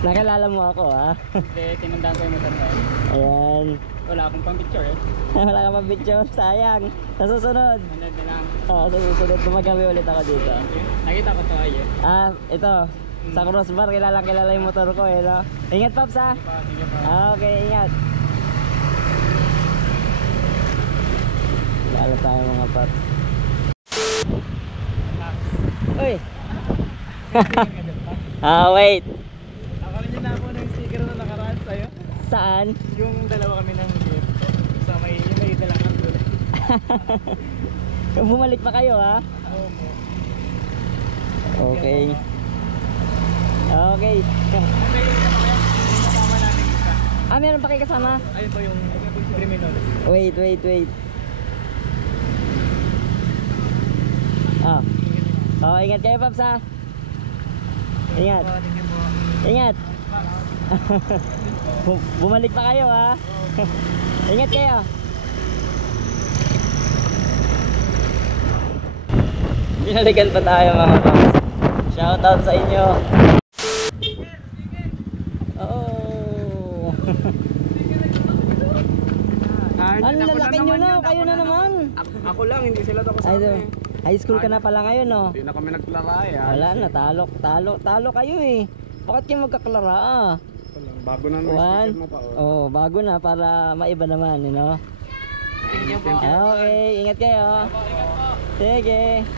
Nakilala mo ako ha? Hindi, tinandaan ko yung matanda. Ayan. Wala akong pang picture eh. Wala ka pa picture, sayang. Sa susunod. Manad na lang. Sa susunod, gumagabi ulit ako dito. Nakita ko to ay eh. Ito. Sa crossbar, kilala yung motor ko eh, no? Ingat, Pops ha? Sige pa. Okay, ingat. Lalo tayo mga Pops. Uy! Wait. Akala niyo na ako ng sticker na nakaraan sa'yo? Saan? Yung dalawa kami ng jeep. Sa yung may dalang doon. Bumalik pa kayo ha? Okay. Okay. May kasama namin isa. Meron pa kayo kasama? Ayun po yung criminal. Wait. Ingat kayo, Pops ha? Ingat. Ingat. Bumalik pa kayo ha? Ingat kayo. Binalikan pa tayo mga Pops. Shoutout sa inyo. Oh. Ano lalaki nyo na? Kayo na naman. Ako lang, hindi sila to kasama. High school ka na pala ngayon, no? Hindi na kami naglaray ah. Wala na, talo kayo eh. Bakit kayo magkaklara ah? Bago na ng sticker mo pa. Bago na para maiba naman, you know? Thank you po. Okay, ingat kayo. Sige.